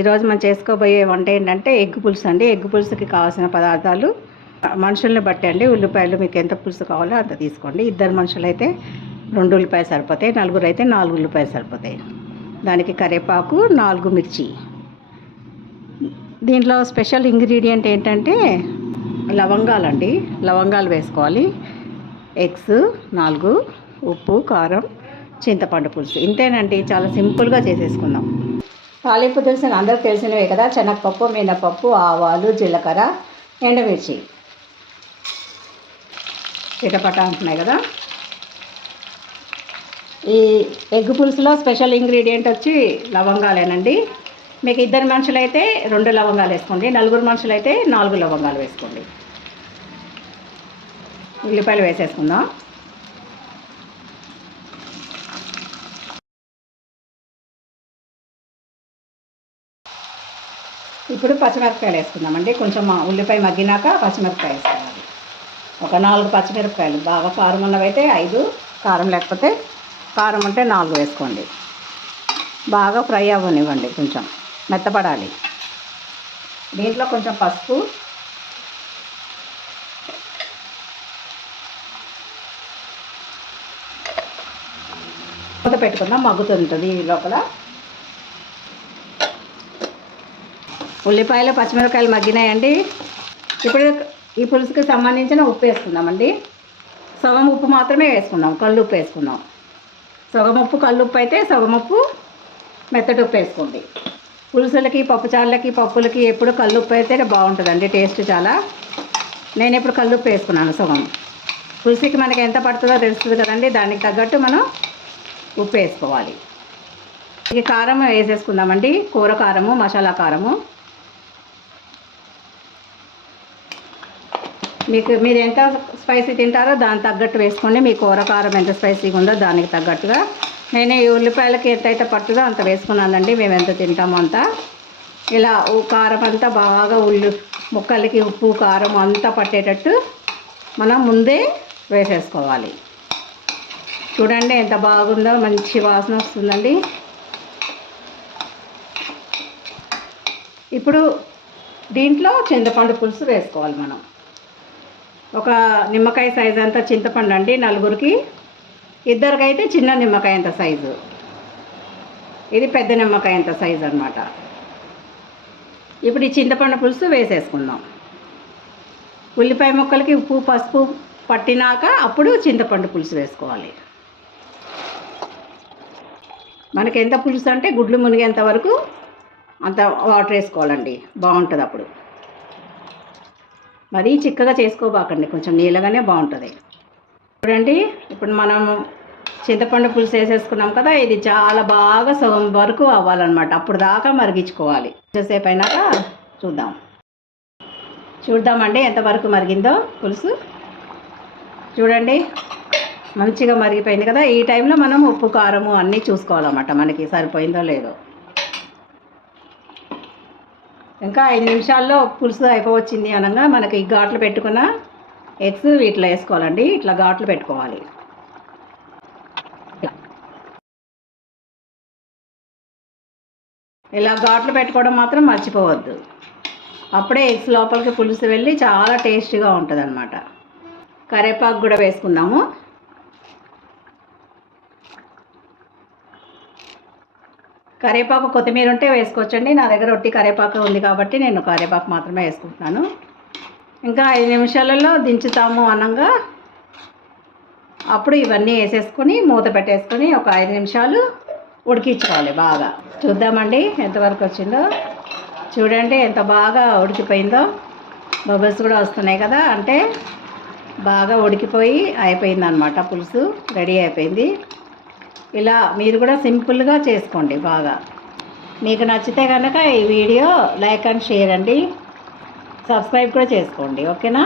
ఈరోజు మనం చేసుకోబోయే వంట ఏంటంటే ఎగ్ పులుసు అండి. ఎగ్ పులుసుకి కావాల్సిన పదార్థాలు మనుషుల్ని బట్టి అండి. ఉల్లిపాయలు మీకు ఎంత పులుసు కావాలో అంత తీసుకోండి. ఇద్దరు మనుషులు అయితే రెండు ఉల్లిపాయలు సరిపోతాయి. నలుగురు అయితే నాలుగు ఉల్లిపాయలు సరిపోతాయి. దానికి కరివేపాకు నాలుగు మిర్చి. దీంట్లో స్పెషల్ ఇంగ్రీడియంట్ ఏంటంటే లవంగాలండి లవంగాలు వేసుకోవాలి. ఎగ్స్ నాలుగు ఉప్పు కారం చింతపండు పులుసు. ఇంతేనండి. చాలా సింపుల్గా చేసేసుకుందాం. తాలింపు తెలిసిన అందరికి తెలిసినవే కదా. శనగపప్పు మినపప్పు ఆవాలు జీలకర్ర ఎండమిర్చి. చిటపట అంటున్నాయి కదా. ఈ ఎగ్ పులుసులో స్పెషల్ ఇంగ్రీడియంట్ వచ్చి లవంగాలేనండి. మీకు ఇద్దరు మనుషులైతే రెండు లవంగాలు వేసుకోండి. నలుగురు మనుషులైతే నాలుగు లవంగాలు వేసుకోండి. ఉల్లిపాయలు వేసేసుకుందాం. ఇప్పుడు పచ్చిమిరపకాయలు వేసుకుందామండి. కొంచెం ఉల్లిపాయ మగ్గినాక పచ్చిమిరపకాయ వేసుకోవాలి. ఒక నాలుగు పచ్చిమిరపకాయలు బాగా కారం ఉన్నవైతే ఐదు కారం లేకపోతే కారం ఉంటే నాలుగు వేసుకోండి. బాగా ఫ్రై అవ్వనివ్వండి కొంచెం మెత్తపడాలి. దీంట్లో కొంచెం పసుపు పెట్టుకుందాం మగ్గుతుంటుంది ఈ లోపల. ఉల్లిపాయలు పచ్చిమిరపకాయలు మగ్గినాయండి. ఇప్పుడు ఈ పులుసుకి సంబంధించిన ఉప్పు వేసుకుందామండి. సగం ఉప్పు మాత్రమే వేసుకుందాం కళ్ళు ఉప్పు వేసుకుందాం సగం ఉప్పు కళ్ళు ఉప్పు అయితే సగం ఉప్పు మెత్తటి ఉప్పు వేసుకోండి. పులుసులకి పప్పుచారులకి పప్పులకి ఎప్పుడు కళ్ళు ఉప్పు అయితే బాగుంటుందండి టేస్ట్ చాలా. నేను ఇప్పుడు కళ్ళు ఉప్పు వేసుకున్నాను సగం. పులుసుకి మనకి ఎంత పడుతుందో తెలుస్తుంది కదండి దానికి తగ్గట్టు మనం ఉప్పు వేసుకోవాలి. ఇది కారం వేసేసుకుందామండి కూర కారము మసాలా కారము. మీకు మీరు ఎంత స్పైసీ తింటారో దానికి తగ్గట్టు వేసుకోండి. మీ కూర కారం ఎంత స్పైసీగా ఉందో దానికి తగ్గట్టుగా. నేను ఈ ఉల్లిపాయలకి ఎంతైతే పట్టుదో అంత వేసుకున్నానండి. మేము ఎంత తింటామో అంత. ఇలా కారం అంతా బాగా ఉల్లి ముక్కలకి ఉప్పు కారం అంతా పట్టేటట్టు మనం ముందే వేసేసుకోవాలి. చూడండి ఎంత బాగుందో మంచి వాసన వస్తుందండి. ఇప్పుడు దీంట్లో చింతపండు పులుసు వేసుకోవాలి మనం. ఒక నిమ్మకాయ సైజు అంతా చింతపండు అండి నలుగురికి. ఇద్దరికైతే చిన్న నిమ్మకాయ అంత సైజు. ఇది పెద్ద నిమ్మకాయ అంత సైజు అనమాట ఇప్పుడు ఈ చింతపండు పులుసు వేసేసుకుందాం. ఉల్లిపాయ ముక్కలకి ఉప్పు పసుపు పట్టినాక అప్పుడు చింతపండు పులుసు వేసుకోవాలి. మనకి ఎంత పులుసు అంటే గుడ్లు మునిగేంత వరకు అంత వాటర్ వేసుకోవాలండి. బాగుంటుంది అప్పుడు. మరీ చిక్కగా చేసుకోబాకండి. కొంచెం నీళ్ళగానే బాగుంటుంది. చూడండి ఇప్పుడు మనం చింతపండు పులుసు వేసేసుకున్నాం కదా ఇది చాలా బాగా సగం వరకు అవ్వాలన్నమాట. అప్పుడు దాకా మరిగించుకోవాలి. కొంచెంసేపు అయినాక చూద్దాం. చూద్దామండి ఎంతవరకు మరిగిందో పులుసు. చూడండి మంచిగా మరిగిపోయింది కదా. ఈ టైంలో మనం ఉప్పు కారము అన్నీ చూసుకోవాలన్నమాట. మనకి సరిపోయిందో లేదో. ఇంకా ఐదు నిమిషాల్లో పులుసు అయిపోవచ్చింది అనగా మనకి ఈ ఘాట్లు పెట్టుకున్న ఎగ్స్ వీటిలో వేసుకోవాలండి. ఇట్లా ఘాట్లు పెట్టుకోవాలి. ఇలా. ఘాట్లు పెట్టుకోవడం మాత్రం మర్చిపోవద్దు. అప్పుడే ఎగ్స్ లోపలికి పులుసు వెళ్ళి చాలా టేస్టీగా ఉంటుంది అనమాట కరివేపాకు కూడా వేసుకుందాము. కరివేపాకు కొత్తిమీర ఉంటే వేసుకోవచ్చండి. నా దగ్గర ఒట్టి కరివేపాకు ఉంది కాబట్టి నేను కరివేపాకు మాత్రమే వేసుకుంటున్నాను. ఇంకా ఐదు నిమిషాలలో దించుతాము అనగా అప్పుడు ఇవన్నీ వేసేసుకొని మూత పెట్టేసుకొని ఒక ఐదు నిమిషాలు ఉడికించుకోవాలి బాగా. చూద్దామండి ఎంతవరకు వచ్చిందో. చూడండి ఎంత బాగా ఉడికిపోయిందో. బబుల్స్ కూడా వస్తున్నాయి కదా. అంటే బాగా ఉడికిపోయి అయిపోయింది అనమాట పులుసు. రెడీ అయిపోయింది. ఇలా మీరు కూడా సింపుల్గా చేసుకోండి బాగా. మీకు నచ్చితే కనుక ఈ వీడియో లైక్ అండ్ షేర్ అండి. సబ్స్క్రైబ్ కూడా చేసుకోండి. ఓకేనా?